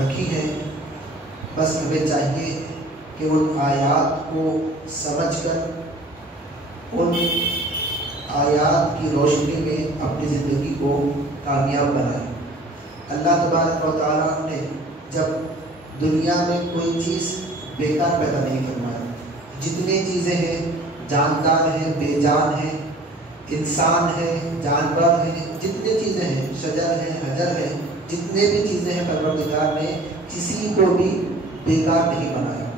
رکھی ہیں، بس ہمیں چاہیے کہ ان آیات کو سمجھ کر ان آیات کی روشنی میں اپنی زندگی کو کامیاب بنائیں۔ اللہ تبارک و تعالیٰ نے جب دنیا میں کوئی چیز بیکار پیدا نہیں فرمایا، جتنی چیزیں ہیں، جاندار ہیں، بے جان ہیں، انسان ہے، جانور ہیں، جتنے چیزیں ہیں، شجر ہیں، حجر ہیں، جتنے بھی چیزیں ہیں، پروردگار نے کسی کو بھی بیکار نہیں بنایا۔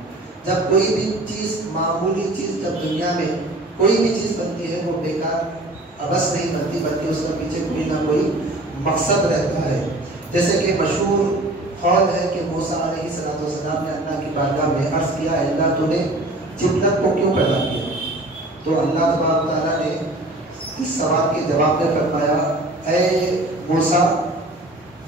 جب کوئی بھی چیز، معمولی چیز، جب دنیا میں کوئی بھی چیز بنتی ہے وہ بیکار ابس نہیں بنتی، بلکہ اس کے پیچھے کوئی نہ کوئی مقصد رہتا ہے۔ جیسے کہ مشہور قول ہے کہ موسیٰ علیہ السلام نے اللہ کی بارگاہ میں عرض کیا، اللہ تو نے چپلک کو کیوں پیدا کیا؟ تو اللہ تبارک تعالیٰ نے اس سوال کے جواب میں فرمایا، اے موسیٰ،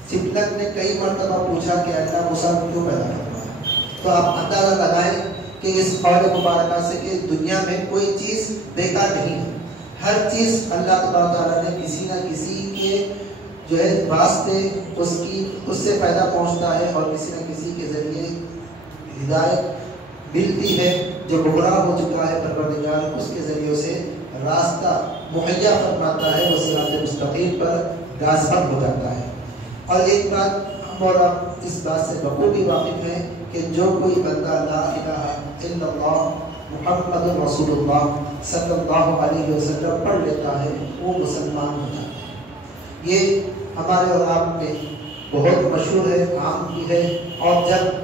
چپلک نے کئی مرتبہ پوچھا کہ اللہ موسیٰ کو کیوں پیدا فرمایا؟ تو آپ اندازہ لگائیں کہ اس قول مبارکہ سے کہ دنیا میں کوئی چیز بیکار نہیں ہے، ہر چیز اللہ تبارک تعالیٰ نے کسی نہ کسی کے جو ہے واسطے اس سے فائدہ پہنچتا ہے، اور کسی نہ کسی کے ذریعے ہدایت ملتی ہے۔ جو گمراہ ہو چکا ہے پروردگار اس کے ذریعے سے راستہ مہیا فرماتا ہے، وہ صراط مستقیم پر گامزن ہو جاتا ہے۔ اور ایک بات ہم اور آپ اس بات سے بخوبی واقف ہیں کہ جو کوئی بندہ لا الہ الا اللہ محمد رسول اللہ صلی اللہ علیہ وسلم پڑھ لیتا ہے وہ مسلمان ہو جاتا ہے۔ یہ ہمارے اور آپ میں بہت مشہور ہے، عام بھی ہے، اور جب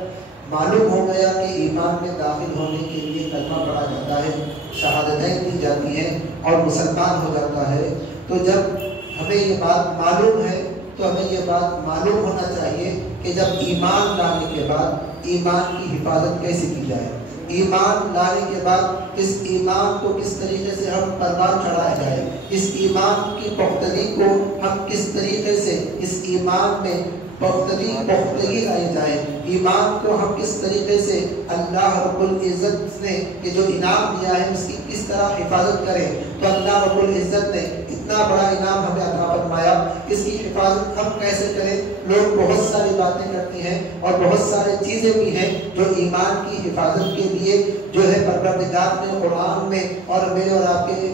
معلوم ہو گیا کہ ایمان میں داخل ہونے کے لیے کلمہ پڑھا جاتا ہے، شہادتیں دی جاتی ہیں اور مسلمان ہو جاتا ہے، تو جب ہمیں یہ بات معلوم ہے تو ہمیں یہ بات معلوم ہونا چاہیے کہ جب ایمان لانے کے بعد ایمان کی حفاظت کیسے کی جائے، ایمان لانے کے بعد اس ایمان کو کس طریقے سے ہم پروان چڑھایا جائے، اس ایمان کی پختگی کو ہم کس طریقے سے اس ایمان میں پختگی لائی جائے، ایمان کو ہم کس طریقے سے اللہ رب العزت نے یہ جو انعام دیا ہے اس کی کس طرح حفاظت کریں۔ تو اللہ رب العزت نے اتنا بڑا انعام ہمیں عطا فرمایا، اس کی حفاظت ہم کیسے کریں؟ لوگ بہت ساری باتیں کرتے ہیں اور بہت سارے چیزیں بھی ہیں جو ایمان کی حفاظت کے لیے جو ہے پروردگار نے قرآن میں اور میرے اور آپ کے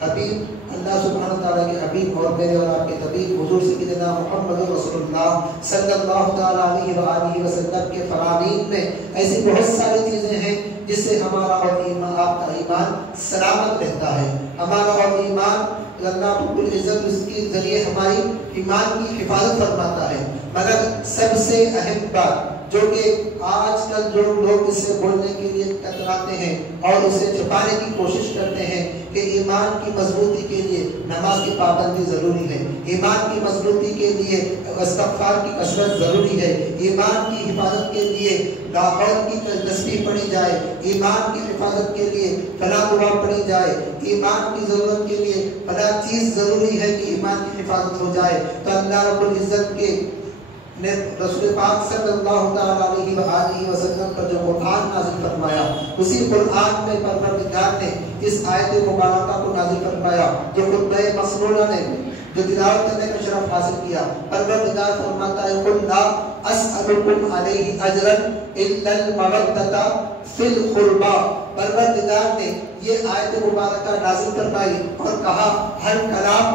حبیب اللہ سبحانہ تعالیٰ کے حبیب اور میرے اور آپ کے طبیب حضور سیدنا محمد رسول اللہ صلی اللہ تعالیٰ علیہ وآلہ وسلم کے فرامین میں ایسی بہت ساری چیزیں ہیں جس سے ہمارا اور ایمان آپ کا ایمان سلامت رہتا ہے، ہمارا اور ایمان اللہ رب العزت اس کے ذریعے ہماری ایمان کی حفاظت فرماتا ہے۔ مگر سب سے اہم بات جو کہ آج کل جو لوگ اس سے بولنے کے لیے کتراتے ہیں اور اسے چھپانے کی کوشش کرتے ہیں کہ ایمان کی مضبوطی کے لیے نماز کی پابندی ضروری ہے، ایمان کی مضبوطی کے لیے استغفار کی کثرت ضروری ہے، ایمان کی حفاظت کے لیے لاحول کی تسبیح پڑھی جائے، ایمان کی حفاظت کے لیے فلاں دعا پڑھی جائے، ایمان کی ضرورت کے لیے فلاں چیز ضروری ہے کہ ایمان کی حفاظت ہو جائے۔ تو اللہ رب العزت کے نے رسول پاک صلی اللہ تعالیٰ علیہ وآلہ وسلم پر جو قرآن نازل فرمایا، اسی قرآن میں پروردگار نے اس آیت مبارکہ کو نازل فرمایا جو خطبہ مسنونہ نے جو تلاوت کرنے کا شرف حاصل کیا۔ پروردگار فرماتا ہے قل لا اسألکم علیہ اجرا الا المودۃ فی القربى۔ پروردگار نے یہ آیت مبارکہ نازل فرمائی اور کہا ہر کلام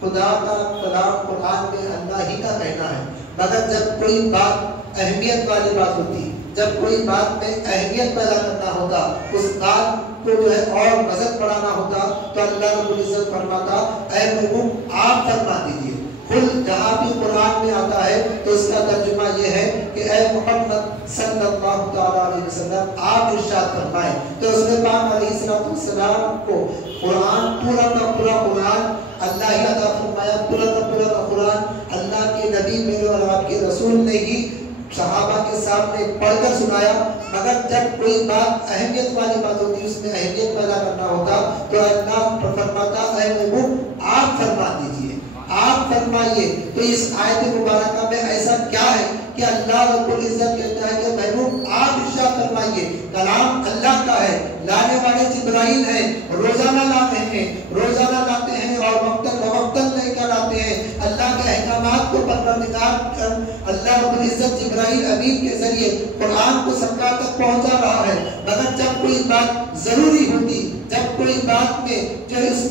خدا کا کلام قرآن میں اللہ ہی کا کہنا ہے، مگر جب کوئی بات اہمیت والی بات ہوتی، جب کوئی بات میں اہمیت پیدا کرنا ہوتا، اس بات کو جو ہے اور وزن بڑھانا ہوتا، تو اللہ رب العزت فرماتا اے محبوب آپ فرما دیجئے۔ کل جہاں بھی قرآن میں آتا ہے تو اس کا ترجمہ یہ ہے کہ اے محمد صلی اللہ تعالیٰ علیہ وسلم آپ ارشاد فرمائیں۔ تو اس نے پاک علیہ السلام کو قرآن پورا کا پورا قرآن اللہ ہی عطا فرمایا، پورا کا پورا قرآن اللہ کے نبی میرے اور آپ کے رسول نے ہی صحابہ کے سامنے پڑھ کر سنایا۔ مگر جب کوئی بات اہمیت والی بات ہوتی، اس میں اہمیت پیدا کرنا ہوتا، تو اللہ فرماتا اے محبوب آپ فرما دیجئے، آپ فرمائیے۔ تو اس آیت مبارکہ میں ایسا کیا ہے کہ اللہ رب العزت کہتا ہے کہ محبوب آپ ارشاد فرمائیے، کلام اللہ کا ہے، لانے والے جبرائیل ہیں، روزانہ لاتے ہیں اور وقتاً فوقتاً لے کر آتے ہیں۔ اللہ کے احکامات کو پروردگار اللہ رب العزت جبرائیل امین کے ذریعے قرآن کو سبقہ تک پہنچا رہا ہے، مگر جب کوئی بات ضروری ہوتی، جب کوئی بات میں جو اس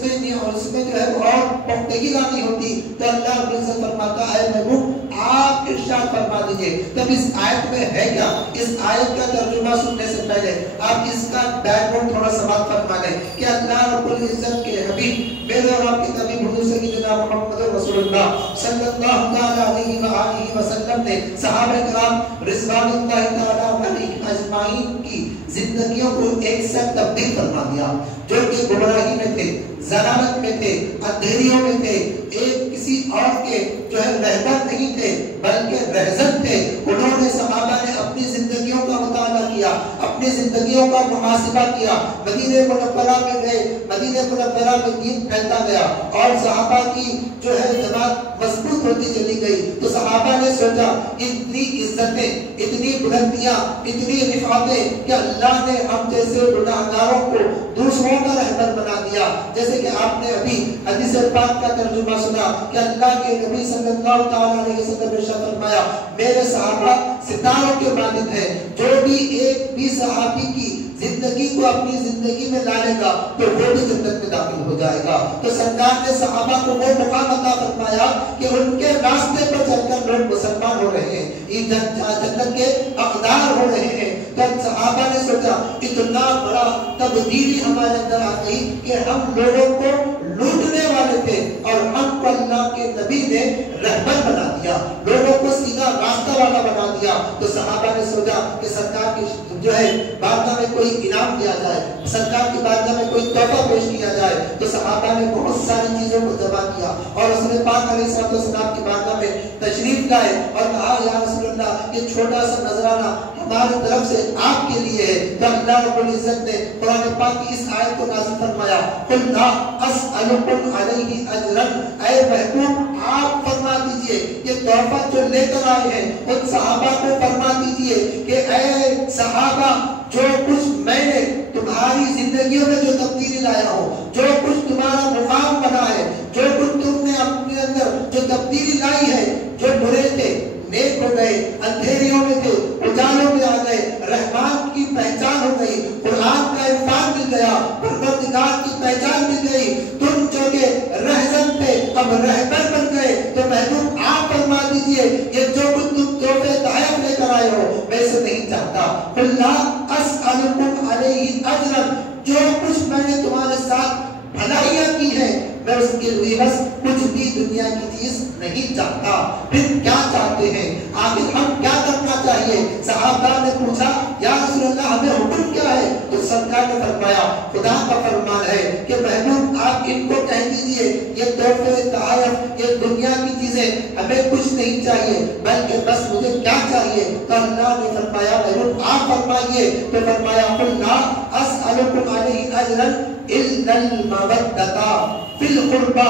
میں جو ہے اور پختگی لانی ہوتی تو اللہ رب العزت فرماتا ہے محبوب آپ ارشاد فرما دیجئے۔ تب اس آیت میں ہے کیا؟ اس آیت کا ترجمہ سننے سے پہلے آپ اس کا بیک گراؤنڈ تھوڑا سماعت فرما لیں کہ اللہ رب العزت کے حبیب میرے اور آپ کے نبی حضور سیدنا محمد رسول اللہ صلی اللہ علیہ وآلہ وسلم نے صحابہ کرام رضوان اللہ تعالی علیہم اجمعین کی زندگیوں کو ایک ساتھ تبدیل فرما دیا، جو کہ گمراہی میں تھے، ضلالت میں تھے، اندھیریوں میں تھے، ایک کسی اور کے جو ہے رہبر نہیں تھے بلکہ رہزن تھے۔ انہوں نے صحابہ نے اپنی زندگیوں کا مطالعہ کیا، اپنی زندگیوں کا محاسبہ کیا، مدینہ منورہ میں گئے، مدینہ منورہ میں دین پھیلتا گیا اور صحابہ کی جو ہے جماعت مضبوط ہوتی چلی گئی۔ تو صحابہ نے سوچا اتنی عزتیں، اتنی بلندیاں، اتنی رفعتیں کہ اللہ نے ہم جیسے گناہگاروں کو دوسروں کا رہبر بنا دیا۔ جیسے کہ آپ نے ابھی حدیث پاک کا ترجمہ سنا کہ اللہ کے نبی صلی اللہ تعالی علیہ وسلم نے ارشاد فرمایا میرے صحابہ ستاروں کے مانند ہیں، جو بھی ایک بھی صحابی کی زندگی کو اپنی زندگی میں لانے گا تو وہ بھی جنت میں داخل ہو جائے گا۔ تو سرکار نے صحابہ کو وہ مقام عطا فرمایا کہ ان کے راستے پر چل کر لوگ مسلمان ہو رہے ہیں، جنت کے حقدار ہو رہے ہیں۔ تو صحابہ نے سوچا اتنا بڑا تبدیلی ہمارے اندر آ گئی کہ ہم لوگوں کو لوٹنے والے تھے اور ہم کو اللہ کے نبی نے رہبر بنا دیا، لوگوں کو سیدھا راستہ والا بنا دیا۔ تو صحابہ نے سوچا کہ سرکار کی جو ہے بارگاہ میں کوئی انعام دیا جائے، سرکار کی بارگاہ میں کوئی تحفہ پیش کیا جائے۔ تو صحابہ نے بہت ساری چیزوں کو جمع کیا اور رسول پاک علیہ السلام کی بارگاہ میں تشریف لائے اور کہا یا رسول اللہ یہ چھوٹا سا نذرانہ ہماری طرف سے آپ کے لیے ہے۔ تو اللہ رب العزت نے قرآن پاک کی اس آیت کو نازل فرمایا قل لا اسألکم علیہ اجرا، اے محبوب آپ فرما دیجئے یہ تحفہ جو لے کر آئے ہیں ان صحابہ کو فرما دیجئے کہ اے صحابہ جو کچھ میں نے تمہاری زندگیوں میں جو تبدیلی لایا ہوں، جو کچھ تمہارا مقام بنا ہے، جو کچھ تم نے اپنے اندر جو تبدیلی لائی ہے، جو برے تھے نیک ہو گئے، اندھیریوں میں تھے اجالوں میں آ گئے، رحمان کی پہچان ہو گئی، قرآن کا عرفان مل گیا، پروردگار کی پہچان مل گئی، تم جو کہ رہزن تھے اب رہبر بن گئے۔ تو محبوب آپ فرما دیجئے یہ جو کچھ تم تحفے تحائف لے کر آئے ہو میں اسے نہیں چاہتا۔ قل لا اسألکم علیہ اجرا، جو کچھ میں نے تمہارے ساتھ بھلائیاں کی ہیں میں اس کے لیے بس کچھ بھی دنیا کی چیز نہیں چاہتا۔ پھر کیا چاہتے ہیں؟ آخر ہم کیا کرنا چاہیے؟ صحابہ نے پوچھا یا رسول اللہ ہمیں حکم کیا ہے؟ تو سرکار نے فرمایا خدا کا فرمان ہے کہ محبوب آپ ان کو کہہ دیجئے یہ تحفے تحائف یہ دنیا کی چیزیں ہمیں کچھ نہیں چاہیے بلکہ بس مجھے کیا چاہیے؟ تو اللہ نے فرمایا محبوب آپ فرمائیے۔ تو فرمایا قل لا اسألکم علیہ اجرا الا المودۃ فی القربى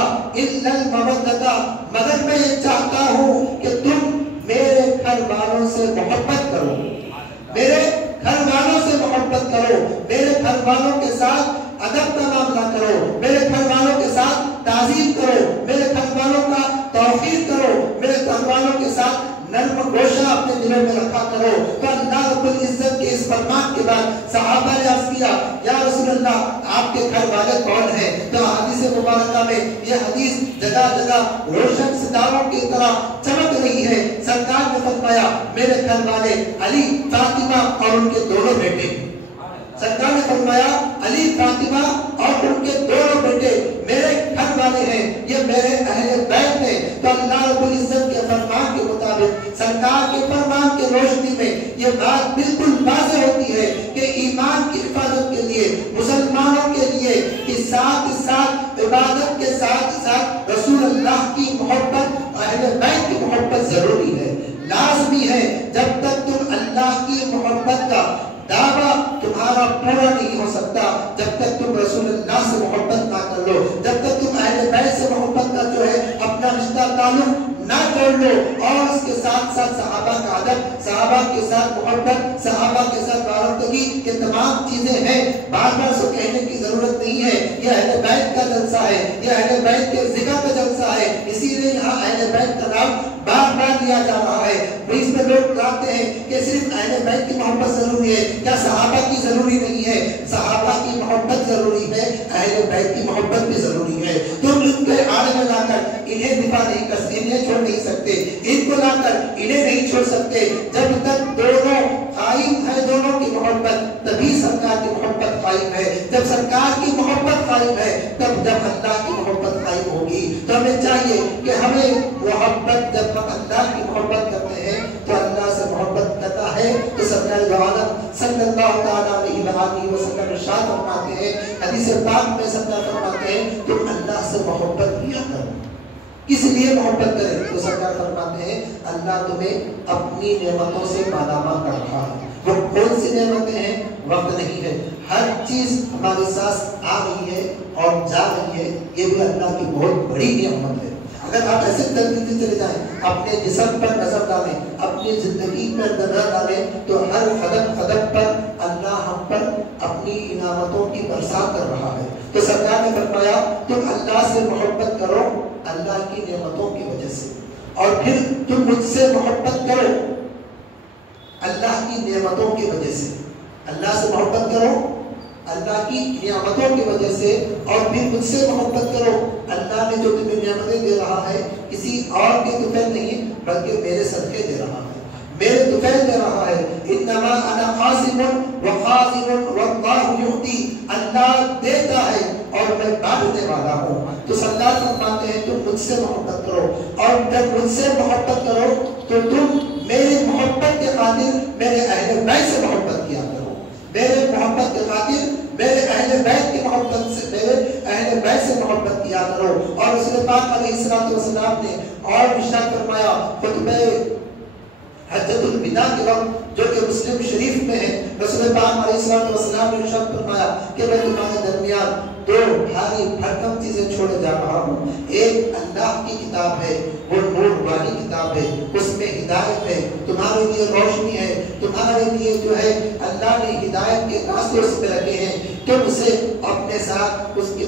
الا المودۃ، مگر میں یہ چاہتا ہوں کہ تم میرے گھر والوں سے محبت کرو، میرے گھر والوں سے محبت کرو، میرے گھر والوں کے ساتھ ادب کا معاملہ کرو، میرے گھر والوں کے ساتھ تعظیم کرو، میرے گھر والوں کا توقیر کرو، میرے گھر والوں کے ساتھ نرم گوشہ اپنے دلوں میں رکھا کرو۔ تو اللہ رب العزت کے اس فرمان کے بعد صحابہ نے عرض کیا یا رسول اللہ آپ کے گھر والے کون ہیں؟ تو حدیث مبارکہ میں یہ حدیث جگہ جگہ روشن ستاروں کی طرح چمک رہی ہے۔ سرکار نے فرمایا میرے گھر والے علی فاطمہ اور ان کے دونوں بیٹے، سرکار نے فرمایا علی فاطمہ اور ان کے دونوں بیٹے میرے گھر والے ہیں، یہ میرے اہل بیت ہیں۔ تو اللہ رب العزت کے فرمان کے مطابق سرکار کے فرمان کے روشنی میں یہ بات بالکل واضح ہوتی ہے کہ ایمان کی حفاظت کے لیے مسلمانوں کے لیے کہ ساتھ ساتھ عبادت کے ساتھ ساتھ رسول اللہ کی محبت اہل بیت کی محبت ضروری ہے، لازمی ہے۔ جب تک تم اللہ کی محبت کا دعویٰ تمہارا پورا نہیں ہو سکتا جب تک تم رسول اللہ سے محبت نہ کر لو، جب تک تم اہل بیت سے محبت کا جو ہے اپنا رشتہ تعلق نہ جوڑ لو اور اس اس کے ساتھ ساتھ صحابہ کا ادب، صحابہ کے ساتھ محبت، صحابہ کے ساتھ وابستگی، یہ تمام چیزیں ہیں. بار بار سو کہنے کی ضرورت نہیں ہے. یہ اہل بیت کا جلسہ ہے، یہ اہل بیت کے ذکر کا جلسہ ہے، اسی لیے یہاں اہل بیت کا نام بار بار لیا جا رہا ہے. اس میں لوگ کہتے ہیں کہ صرف اہل بیت کی محبت ضروری ہے، کیا صحابہ کی ضروری نہیں ہے؟ صحابہ کی محبت ضروری ہے، اہل بیت کی محبت بھی ضروری ہے. تم ان کے آڑ میں لا کر انہیں دفاع نہیں کر سکتے، انہیں چھوڑ نہیں سکتے، ان کو لا کر انہیں نہیں چھوڑ سکتے. جب تک دونوں قائم ہے، دونوں کی محبت، تبھی سرکار کی محبت قائم ہے. جب سرکار کی محبت قائم ہے تب جب اللہ کی محبت قائم ہوگی. تو ہمیں چاہیے کہ ہمیں محبت، جب ہم اللہ کی محبت کرتے ہیں تو اللہ سے محبت کرتا ہے تو سرکار دو عالم صلی اللہ تعالیٰ علیہ وآلہ وسلم ارشاد فرماتے ہیں، حدیث پاک میں سرکار فرماتے ہیں تم اللہ سے محبت کیا کرو. کس لیے محبت کریں؟ تو سرکار فرماتے ہیں اللہ تمہیں اپنی نعمتوں سے مالامال کر رہا ہے. وہ کون سی نعمتیں ہیں؟ وقت نہیں ہے، ہر چیز ہمارے ساتھ آ رہی ہے اور جا رہی ہے، یہ بھی اللہ کی بہت بڑی نعمت ہے. اگر آپ ایسے ترتیب سے چلے جائیں، اپنے جسم پر نظر ڈالیں، اپنی زندگی پر نظر ڈالیں، تو ہر قدم قدم پر اللہ ہم پر اپنی انعامتوں کی برسات کر رہا ہے. تو سرکار نے فرمایا تم اللہ سے محبت کرو اللہ کی نعمتوں کی وجہ سے، اور پھر تم مجھ سے محبت کرو اللہ کی نعمتوں کی وجہ سے. اللہ سے محبت کرو اللہ کی نعمتوں کی وجہ سے، اور پھر مجھ سے محبت کرو. اللہ نے جو تمہیں نعمتیں دے رہا ہے کسی اور کے طفیل نہیں بلکہ میرے صدقے دے رہا ہے، میرے طفیل دے رہا ہے. انما انا قاسم وقاسم واللہ یعطی، اللہ دیتا ہے اور میں بانٹنے والا ہوں. تو سرکار فرماتے ہیں تم مجھ سے محبت کرو، اور جب مجھ سے محبت کرو تو تم میری محبت کے خاطر میرے اہل بیت سے محبت کیا کرو. میرے محبت کے خاطر میرے اہل بیت کی محبت سے، میرے اہل بیت سے محبت کیا کرو. اور رسول پاک علیہ الصلوۃ والسلام نے اور ارشاد فرمایا خطبہ حجۃ الوداع کے وقت جو کہ مسلم شریف میں ہے، رسول پاک علیہ الصلوۃ والسلام نے ارشاد فرمایا کہ میں تمہارے درمیان دو بھاری بھرکم چیزیں چھوڑے جا رہا ہوں. ایک اللہ کی کتاب ہے، وہ نور والی کتاب ہے، اس میں ہدایت ہے، تمہارے لیے روشنی ہے، تمہارے لیے جو ہے اللہ نے ہدایت کے راستے اس پہ رکھے ہیں. تم اسے اپنے ساتھ اس کے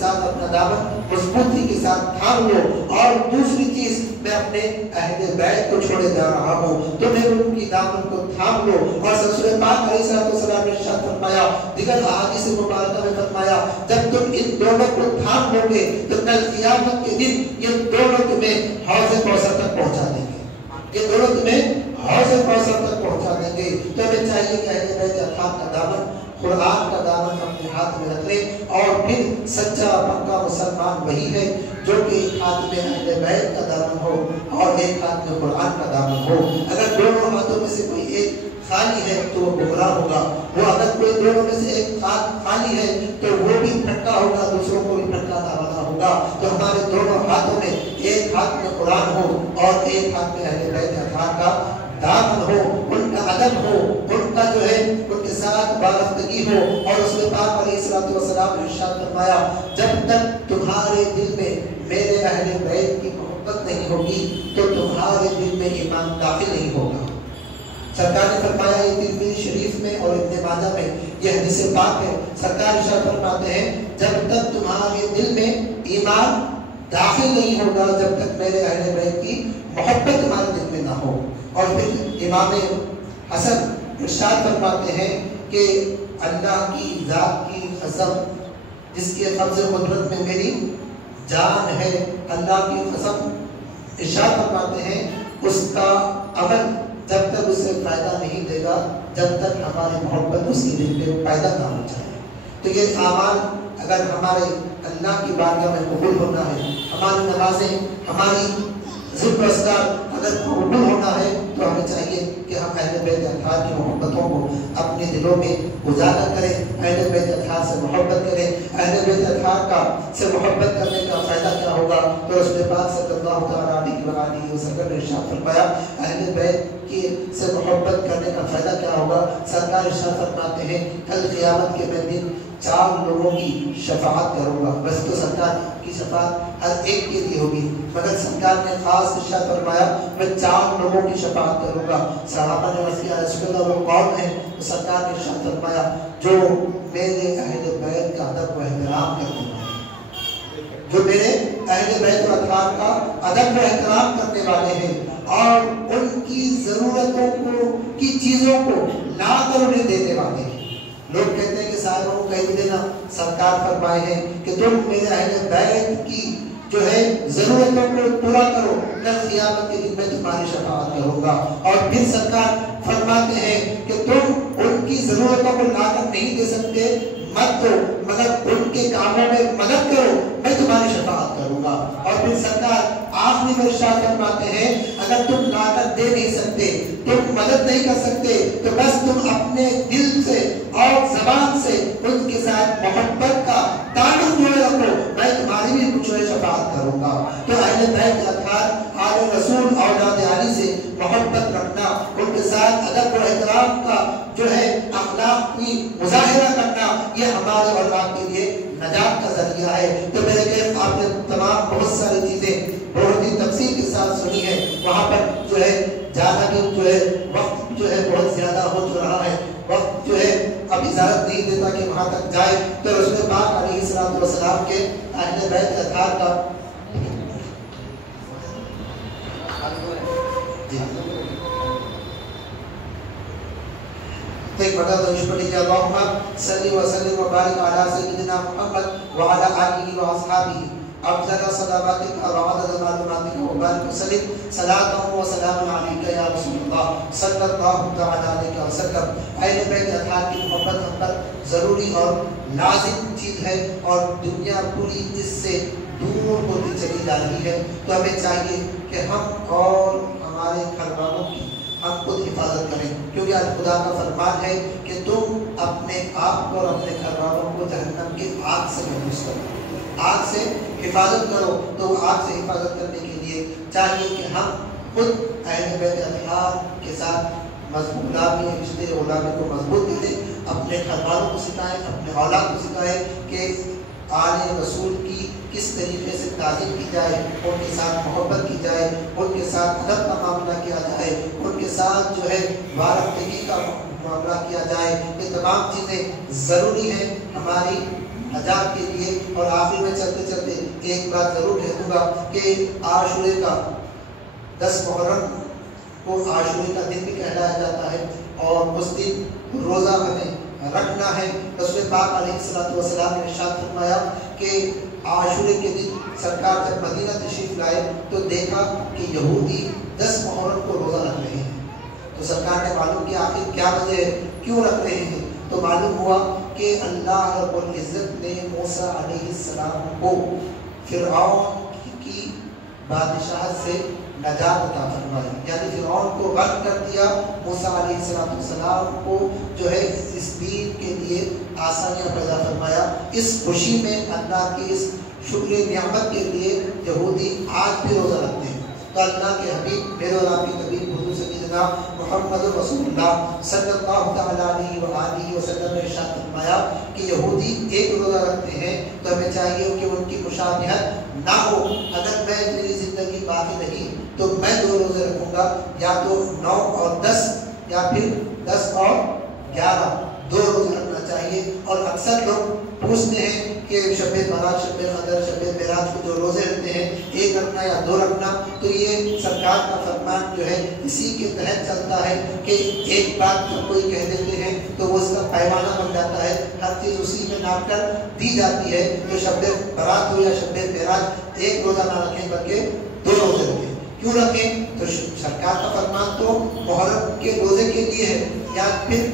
ساتھ اپنا دامن مضبوطی کے ساتھ تھام لو. اور دوسری چیز میں اپنے اہل بیت کو چھوڑے جا رہا ہوں، تمہیں ان کی دامن کو تھام لو. اور رسول پاک علیہ السلام نے ارشاد فرمایا، دیگر احادیث مبارکہ میں فرمایا جب تم ان دونوں کو تھام لو گے تو کل قیامت کے دن یہ دونوں تمہیں حوض کوثر تک پہنچا دیں گے، یہ دونوں تمہیں حوض کوثر تک پہنچا دیں گے. تو ہمیں چاہیے کہ اہل بیت اطہار کا دامن، قرآن کا دامن اپنے ہاتھ میں رکھ لیں. اور پھر سچا پکا مسلمان وہی ہے جو کہ ایک ہاتھ میں اہل بیت کا دامن ہو اور ایک ہاتھ میں قرآن کا دامن ہو. اگر دونوں ہاتھوں میں سے کوئی ایک خالی ہے تو وہ گمراہ ہوگا. وہ اگر کوئی دونوں میں سے ایک ہاتھ خالی ہے تو وہ بھی بھٹکا ہوگا، دوسروں کو بھی بھٹکانے والا ہوگا. تو ہمارے دونوں ہاتھوں میں ایک ہاتھ میں قرآن ہو اور ایک ہاتھ میں اہل بیت اطہار کا دامن ہو، ان کا ادب ہو، ان کا جو ہے ان کے ساتھ وابستگی ہو. اور رسول پاک علیہ الصلوۃ والسلام نے ارشاد فرمایا جب تک تمہارے دل میں میرے اہل بیت کی محبت نہیں ہوگی تو تمہارے دل میں ایمان داخل نہیں ہوگا. سرکار نے فرمایا یہ ترمذی شریف میں اور ابن ماجہ میں یہ حدیث پاک ہے. سرکار ارشاد فرماتے ہیں جب تک تمہارے دل میں ایمان داخل نہیں ہوگا جب تک میرے اہل بیت کی محبت تمہارے دل میں نہ ہو. اور پھر امام حسن ارشاد فرماتے ہیں کہ اللہ کی ذات کی قسم جس کے قبض قدرت میں میری جان ہے، اللہ کی قسم ارشاد فرماتے ہیں اس کا عمل جب تک اسے فائدہ نہیں دے گا جب تک ہماری محبت اس کے دل میں پیدا نہ ہو جائے. تو یہ اعمال اگر ہمارے اللہ کی بارگاہ میں قبول ہونا ہے، ہماری نمازیں، ہماری ذکر و اذکار اگر قبول ہونا ہے تو ہمیں چاہیے کہ ہم اہل بیت اطہار کی محبتوں کو اپنے دلوں میں اجاگر کریں، اہل بیت اطہار سے محبت کریں. اہل بیت اطہار کا سے محبت کرنے کا فائدہ کیا ہوگا؟ تو رسول پاک صلی اللہ تعالیٰ علیہ وسلم نے ارشاد فرمایا اہل بیت سے محبت کرنے کا فائدہ کیا ہوگا؟ سرکار ارشاد فرماتے ہیں کل قیامت کے میں دن 4 لوگوں کی شفاعت کروں گا. بس تو سرکار کی کی شفاعت ہر ایک کے لیے ہوگی، مگر سرکار نے خاص ارشاد فرمایا میں 4 لوگوں کی شفاعت کروں گا۔ صحابہ نے عرض کیا رسول اللہ وہ کون ہیں؟ تو سرکار نے ارشاد فرمایا جو میرے اہل بیت کا ادب و احترام کرتے ہیں، جو میرے اہل بیت و اطہار کا ادب و احترام کرنے والے ہیں اور ان کی ضرورتوں کو کی چیزوں کو لا کر انہیں دینے والے ہیں۔ لوگ کہتے ہیں کہ صاحبوں کو کہہ دینا، سرکار فرمائے ہیں کہ تم میرے اہل بیت کی جو ہے ضرورتوں کو پورا کرو، کل قیامت کے دن میں تمہاری شفاعت کروں گا۔ اور پھر سرکار فرماتے ہیں کہ تم ان کی ضرورتوں کو لا کر نہیں دے سکتے، مت دو، مگر ان کے کاموں میں مدد کرو، میں تمہاری شفاعت کروں گا۔ اور پھر سرکار آخری میں ارشاد فرماتے ہیں اگر تم لا کر دے نہیں سکتے، تم مدد نہیں کر سکتے، تو بس تم اپنے دل سے اور زبان سے ان کے ساتھ محبت کا تعلق جوڑے رکھو، میں تمہاری بھی کچھ شفاعت کروں گا۔ تو اہل بیت اطہار آل رسول اولاد علی سے محبت رکھنا، ان کے ساتھ ادب و احترام کا جو ہے اخلاق کی مظاہرہ کرنا، یہ ہمارے اولاد کے لیے نجات کا ذریعہ ہے۔ تو میرے کہ آپ نے تمام بہت ساری چیزیں بہت ہی تفصیل کے ساتھ سنی ہے، وہاں پر جو ہے جانا بھی جو ہے وقت جو ہے بہت زیادہ ہو جو رہا ہے، وقت جو ہے اب اجازت نہیں دیتا کہ وہاں تک جائے۔ تو رسول پاک علیہ الصلوۃ والسلام کے اہل بیت اطہار کا ایک بڑا درود پڑھیے، اللہم صلی وسلم وبارک علی سیدنا محمد وعلی آلہ واصحابہ افضل صلواتک وعدد معلوماتک وبارک وسلم صلاۃ و سلام علیک یا رسول اللہ صلی اللہ تعالی علیہ وسلم۔ اہل بیت اطہار کی محبت ہم پر ضروری اور لازم چیز ہے، اور دنیا پوری اس سے دور ہوتی چلی جا رہی ہے۔ تو ہمیں چاہیے کہ ہم اور ہمارے گھر والوں کی ہم خود حفاظت کریں، کیونکہ آج خدا کا فرمان ہے کہ تم اپنے آپ کو اور اپنے گھر والوں کو جہنم کی آگ سے محفوظ کرو، آگ سے حفاظت کرو۔ تو آگ سے حفاظت کرنے کے لیے چاہیے کہ ہم خود اہل بیت اطہار کے ساتھ مضبوط رشتے غلامی کو مضبوط کریں، اپنے گھر والوں کو سکھائیں، اپنے اولاد کو سکھائیں کہ آل رسول کی کس طریقے سے تعظیم کی جائے، ان کے ساتھ محبت کی جائے، ان کے ساتھ ادب کا معاملہ کیا جائے، ان کے ساتھ جو ہے وارفتگی کا معاملہ کیا جائے۔ یہ تمام چیزیں ضروری ہیں ہماری نجات کے لیے۔ اور آخر میں چلتے چلتے ایک بات ضرور کہہ دوں گا کہ عاشورے کا 10 محرم کو عاشورے کا دن بھی کہلایا جاتا ہے، اور اس دن روزہ ہمیں رکھنا ہے۔ رسول پاک علیہ الصلوۃ والسلام نے ارشاد فرمایا کہ عاشورے کے دن سرکار جب مدینہ تشریف لائے تو دیکھا کہ یہودی 10 محرم کو روزہ رکھ رہے ہیں۔ تو سرکار نے معلوم کیا آخر کیا وجہ ہے، کیوں رکھ رہے ہیں؟ تو معلوم ہوا کہ اللہ رب العزت نے موسیٰ علیہ السلام کو فرعون کی بادشاہت سے نجات عطا فرمائی، یعنی فرعون کو غرق کر دیا۔ موسیٰ علیہ السلام کو جو ہے اس دین کے لیے آسانیاں پیدا فرمایا۔ اس خوشی میں اللہ کی اس شکر نعمت کے لیے یہودی آج بھی روزہ رکھتے ہیں۔ تو اللہ کے حبیب میرے اور آپ کے حبیب حضور سیدنا محمد رسول اللہ صلی اللہ تعالیٰ علیہ وآلہ وسلم نے ارشاد فرمایا کہ یہودی ایک روزہ رکھتے ہیں، تو ہمیں چاہیے کہ ان کی مشابہت نہ ہو۔ اگر میں میری زندگی باقی رہی تو میں 2 روزے رکھوں گا، یا تو 9 اور 10 یا پھر 10 اور 11، 2 روزے رکھنا چاہیے۔ اور اکثر لوگ پوچھتے ہیں کہ شب برات، شب قدر، شب معراج کو جو روزے رکھتے ہیں 1 رکھنا یا 2 رکھنا، تو یہ سرکار کا فرمان جو ہے اسی کے تحت چلتا ہے کہ ایک بات جب کوئی کہہ دیتے ہیں تو وہ اس کا پیمانہ بن جاتا ہے، ہر چیز اسی میں ناپ کر دی جاتی ہے۔ تو شب برات ہو یا شب معراج 1 روزہ نہ رکھیں بلکہ 2 روزے رکھیں۔ کیوں رکھیں؟ تو سرکار کا فرمان تو محرم کے روزے کے لیے ہے، یا پھر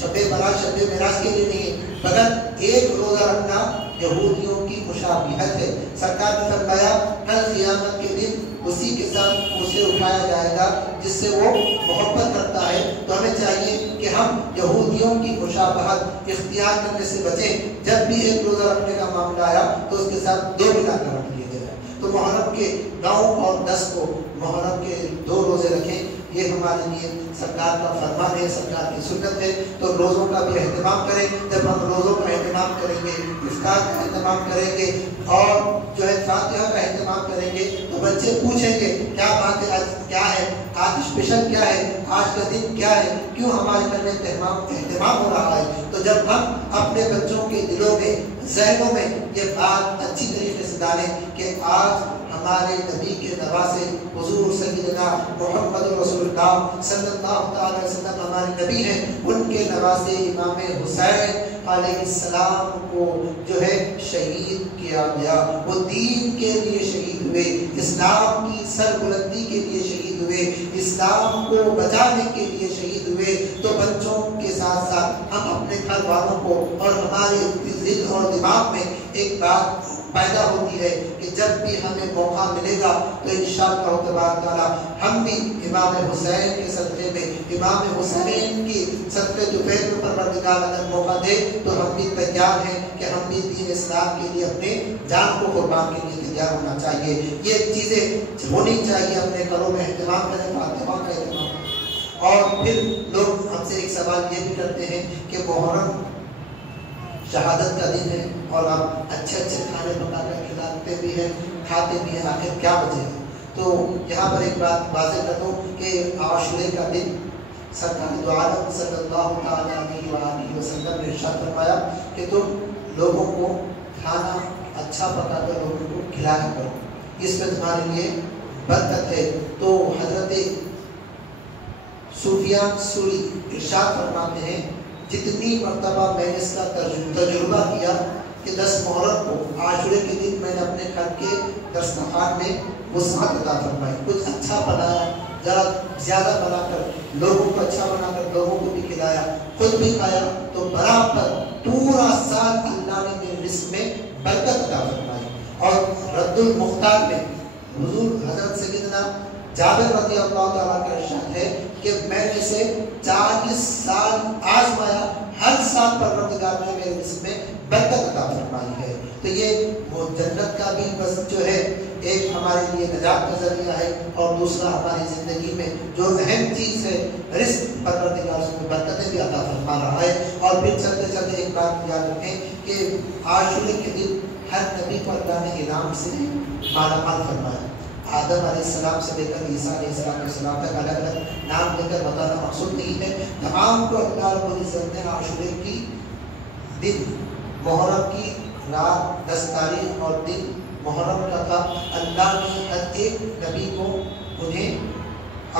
شب برات شب معراج کے لیے نہیں، مگر 1 روزہ رکھنا یہودیوں کی مشابہت ہے۔ سرکار نے فرمایا کل قیامت کے دن اسی کے ساتھ اسے اٹھایا جائے گا جس سے وہ محبت کرتا ہے۔ تو ہمیں چاہیے کہ ہم یہودیوں کی مشابہت اختیار کرنے سے بچیں۔ جب بھی 1 روزہ رکھنے کا معاملہ آیا تو اس کے ساتھ 2 ملا کر رکھ لیا جائے۔ تو محرم کے 9 اور 10 کو محرم کے 2 روزے رکھیں، یہ ہمارے لیے سرکار کا فرمان ہے، سرکار کی سنت ہے۔ تو روزوں کا بھی اہتمام کریں۔ جب ہم روزوں کا اہتمام کریں گے، افطار کا اہتمام کریں گے اور جو ہے فاتحہ کا اہتمام کریں گے تو بچے پوچھیں گے کیا بات ہے، آج کیا ہے، آج اسپیشل کیا ہے، آج کا دن کیا ہے، کیوں ہمارے گھر میں اہتمام ہو رہا ہے۔ تو جب ہم اپنے بچوں کے دلوں میں، ذہنوں میں یہ بات اچھی طریقے سے ڈالیں کہ آج ہمارے نبی کے نواسے حضور سیدنا محمد رسول اللہ صلی اللہ علیہ وسلم ہمارے نبی ہیں، ان کے نواسے امام حسین علیہ السلام کو جو ہے شہید کیا گیا۔ وہ دین کے لیے شہید ہوئے، اسلام کی سربلندی کے لیے شہید ہوئے، اسلام کو بچانے کے لیے شہید ہوئے۔ تو بچوں کے ساتھ ساتھ ہم اپنے گھر والوں کو اور ہمارے دل اور دماغ میں ایک بات پیدا ہوتی ہے کہ جب بھی ہمیں موقع ملے گا تو انشاءاللہ تبارک تعالیٰ ہم بھی امام حسین کے صدقے میں، امام حسین کی صدقے دوپہر میں پروردگار اگر موقع دے تو ہم بھی تیار ہیں کہ ہم بھی دین اسلام کے لیے اپنے جان کو قربان کے لیے تیار ہونا چاہیے۔ یہ چیزیں ہونی چاہیے، اپنے گھروں میں اہتمام کریں، فاتحہ کا اہتمام۔ اور پھر لوگ ہم سے ایک سوال یہ بھی کرتے ہیں کہ محرم شہادت کا دن ہے اور آپ اچھے کھانے پکا کر کھلاتے بھی ہیں، کھاتے بھی ہیں، آخر کیا وجہ ہے؟ تو یہاں پر ایک بات واضح کر دوں کہ عاشورے کا دن سرکار دو عالم صلی اللہ علیہ وآلہ وسلم نے ارشاد فرمایا کہ تم لوگوں کو کھانا اچھا پکا کر لوگوں کو کھلایا کرو، اس میں تمہارے لیے برکت ہے۔ تو حضرت سفیان ثوری ارشاد فرماتے ہیں جتنی مرتبہ میں نے اس کا تجربہ کیا کہ 10 محرم کو عاشورے کے دن میں نے اپنے گھر کے دسترخوان میں وسعت عطا فرمائی، کچھ اچھا بنایا، ذرا زیادہ بنا کر لوگوں کو اچھا بنا کر لوگوں کو بھی کھلایا، خود بھی کھایا، تو برابر پورا سال اللہ نے میرے رزق میں برکت عطا فرمائی۔ اور رد المختار میں حضور حضرت سیدنا جابر رضی اللہ تعالیٰ کا ارشاد ہے کہ میں نے اسے 40 سال آزمایا، ہر سال پروردگار نے میرے رزق میں برکت عطا فرمائی ہے۔ تو یہ وہ جنت کا بھی بس جو ہے ایک ہمارے لیے نجات کا ذریعہ ہے، اور دوسرا ہماری زندگی میں جو اہم چیز ہے رزق پروردگار اس میں برکتیں بھی عطا فرما رہا ہے۔ اور پھر چلتے چلتے ایک بات یاد رکھیں کہ عاشورے کے دن ہر نبی کو اللہ نے انعام سے مالا مال فرمایا۔ آدم علیہ السلام سے لے کر عیسیٰ علیہ السلام تک الگ الگ نام لے کر بتانا مقصود نہیں ہے، تمام کو اللہ رب العزت نے عاشورے کی دن، محرم کی رات 10 تاریخ اور دن محرم کا تھا، اللہ نے ہر ایک نبی کو انہیں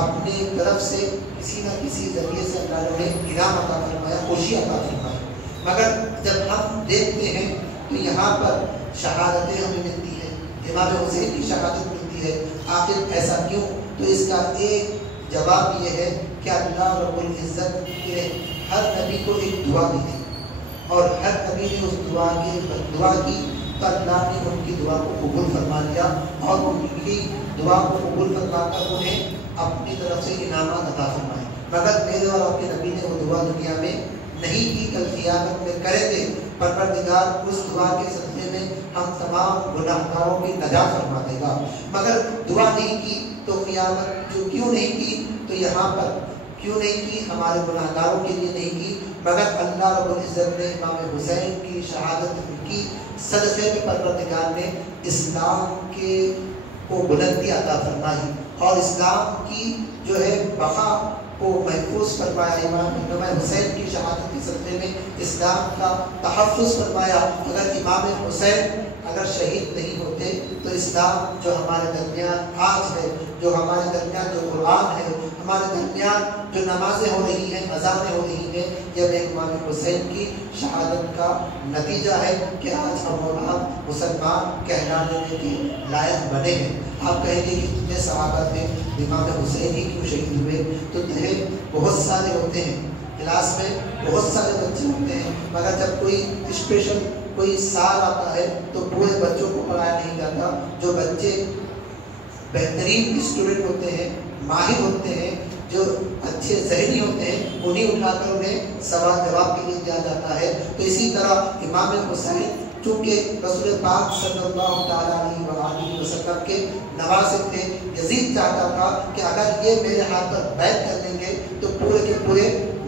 اپنے طرف سے کسی نہ کسی ذریعے سے اللہ نے انعام عطا فرمایا، خوشی عطا فرمائی۔ مگر جب ہم دیکھتے ہیں تو یہاں پر شہادتیں ہمیں ملتی ہیں، امام حسین کی شہادت ملتی ہے، آخر ایسا کیوں؟ تو اس کا ایک جواب یہ ہے کہ اللہ رب العزت نے ہر نبی کو ایک دعا دی تھی، اور ہر نبی نے اس دعا کی تو اللہ نے ان کی دعا کو قبول فرما لیا، اور ان کی دعا کو قبول فرما کر انہیں اپنی طرف سے انعامات عطا فرمائے۔ مگر میرے اور آپ کے نبی نے وہ دعا دنیا میں نہیں کی، کل قیامت میں کریں گے، پروردگار اس دعا کے صدقے میں ہم تمام گناہگاروں کی نجات فرما دے گا۔ مگر دعا نہیں کی تو قیامت جو کیوں نہیں کی، تو یہاں پر کیوں نہیں کی، ہمارے گناہگاروں کے لیے نہیں کی، مگر اللہ رب العزت نے امام حسین کی شہادت کی صدقے میں پروردگار نے اسلام کے کو بلندی عطا فرمائی، اور اسلام کی جو ہے بقا کو محفوظ فرمایا۔ امام حسین کی شہادت کے صدقے میں اسلام کا تحفظ فرمایا۔ اگر امام حسین اگر شہید نہیں ہوتے تو اسلام جو ہمارے درمیان آج ہے، جو ہمارے درمیان جو قرآن ہے، ہمارے درمیان جو نمازیں ہو رہی ہیں، اذانیں ہو رہی ہیں، یہ امام حسین کی شہادت کا نتیجہ ہے کہ آج ہم اور آپ مسلمان کہلانے کے لائق بنے ہیں۔ آپ کہیں گے کہ کتنے صحابہ تھے، امام حسین ہی کیوں شہید ہوئے؟ تو بہت سارے ہوتے ہیں، کلاس میں بہت سارے بچے ہوتے ہیں، مگر جب کوئی اسپیشل کوئی سال آتا ہے تو پورے بچوں کو پڑھایا نہیں جاتا۔ جو بچے بہترین اسٹوڈنٹ ہوتے ہیں، ماہر ہوتے ہیں، جو اچھے ذہنی ہوتے ہیں، انہیں اٹھا کر انہیں سوال جواب کے لیے دیا جاتا ہے۔ تو اسی طرح امام حسین چونکہ رسول پاک صلی اللہ علیہ وسلم کے نواسب تھے. یزید چاہتا تھا کہ اگر یہ میرے ہاتھ پر بیعت کر لیں گے تو پورے کے پورے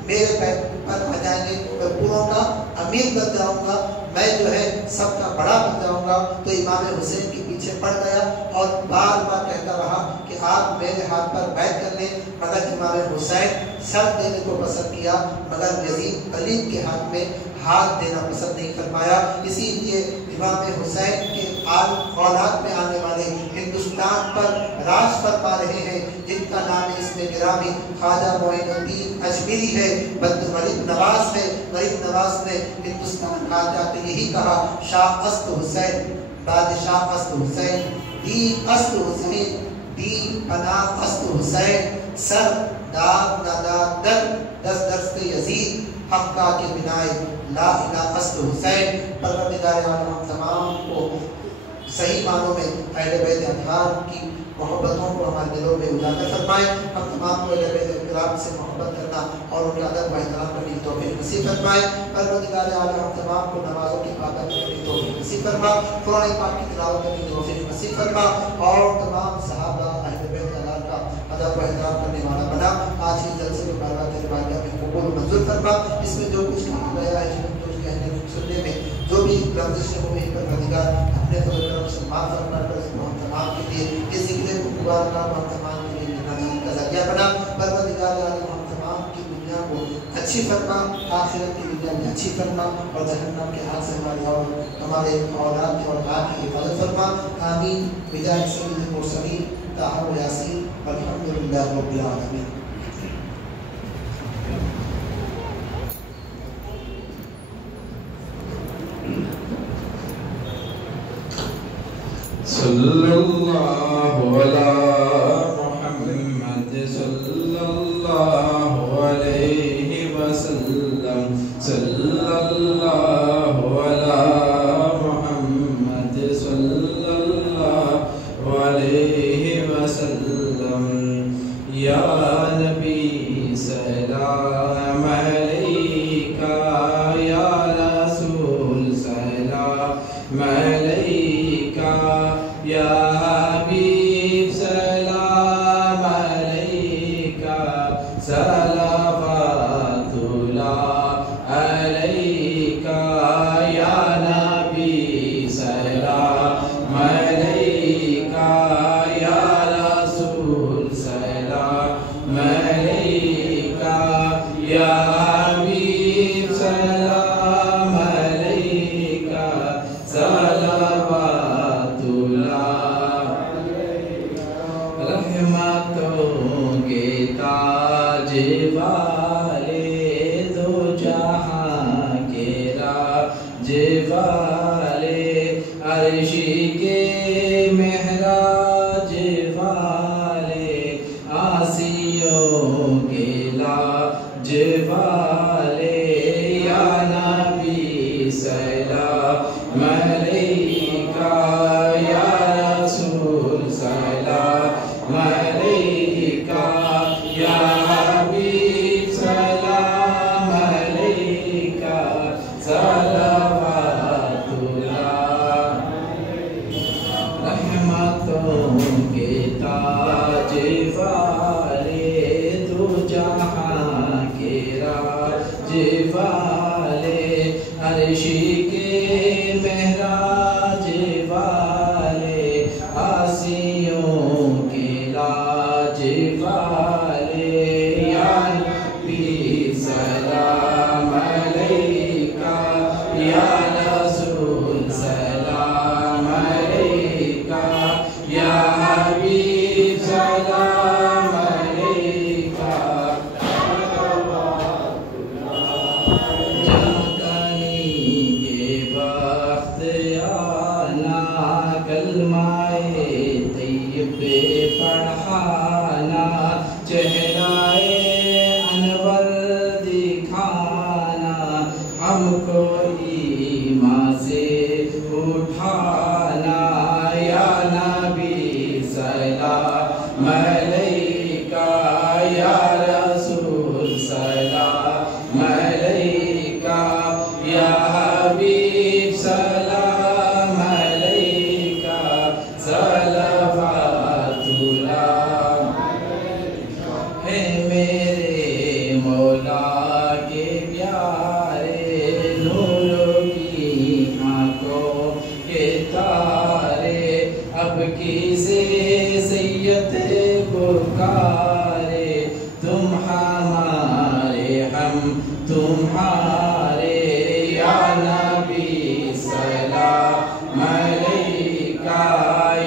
میرے بیعت پر آ جائیں گے, میں پوروں کا امیر بن جاؤں گا, میں جو ہے سب کا بڑا بن جاؤں گا. تو امام حسین کے پیچھے پڑ گیا اور بار بار کہتا رہا کہ آپ میرے ہاتھ پر بیعت کر لیں, مگر امام حسین سر دینے کو پسند کیا, مگر یزید ولید کے ہاتھ میں ہاتھ دینا پسند نہیں فرمایا. اسی لیے امام حسین کے اولاد میں آنے والے ہندوستان پر راج فرما رہے ہیں جن کا نام اس میں گرامی خواجہ معین الدین اجمیری ہے, غریب نواز ہے. غریب نواز نے ہندوستان آ جاتے یہی کہا, شاہ است حسین بادشاہ است حسین, دی است حسین دی پناہ است حسین, سر داد نداد در دس دست یزید حقا کے بنائے لا الہ است حسین. پروردگار عالم تمام کو صحیح معنوں میں اہل بیت اطہار کی محبتوں کو ہمارے دلوں میں اجاگر فرمائے. ہم تمام کو اہل بیت کرام سے محبت کرنا اور ان کا ادب و احترام کرنے کی توفیق نصیب فرمائے. پروردگار عالم ہم تمام کو نمازوں کی پابندی کرنے کی توفیق نصیب فرما, قرآن پاک کی تلاوت کرنے کی توفیق نصیب فرما, اور تمام صحابہ اہل بیت کا ادب و احترام کرنے والا بنا. آج کی جلسے میں بارگاہ تیرے میں قبول و منظور فرما. اس میں جو کچھ کہا گیا ہے, جو کہنے سننے میں جو بھی لفظ ہوئے ہیں, پروردگار اپنے فضل و کرم سے معاف فرما کر اس کو ہم تمام کے لیے اس ذکر کو مبارک ہم تمام کے لیے نجات کا ذریعہ بنا. پروردگار عالم ہم تمام کی دنیا کو اچھی فرما, آخرت کی دنیا میں اچھی فرما, اور جہنم کے ہاتھ سے ہماری اور ہمارے اولاد کے اور آپ کی حفاظت فرما. آمین بجائے سید المرسلین طٰہٰ و یاسین والحمدللہ رب العالمین. صلی اللہ علی محمد صلی اللہ علیہ وسلم, صلی اللہ علی محمد صلی اللہ علیہ وسلم. یا نبی سلام علیکہ, یا رسول سلام علیکہ, یا حبیب سلام علیکہ, صلوات اللہ علیکہ, یا نبی سلام علیکہ, یا رسول سلام علیکہ, یا حبیب سلام علیکہ, صلوات رحمتوں کے تاج والے, دو جہاں کے راج والے, عرش کے معراج والے, آسیوں کے لاج والے, یا نبی سلام علیکہ, یا رسول سلام علیکہ, یا حبیب سلام علیکہ, صلوات اللہ. رحمتوں کے تاج والے, دو جہاں کے راج والے, عرش کے معراج والے, آسیوں کے لاج والے, یا نبی سلام علیکہ, یا رسول سلام علیکہ, یا حبیب سلام علیکہ. اے میرے مولا کے پیارے نور کی آنکھوں کے تارے اب کسے سید پکارے تم ہمارے ہم تمہارے یا نبی سلام علیکہ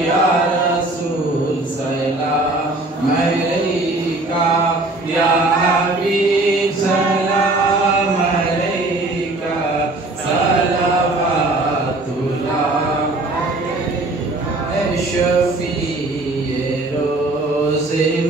یا رسول سلام علیکہ یا حبیب سلام علیکہ صلوات اللہ اے شفیع روز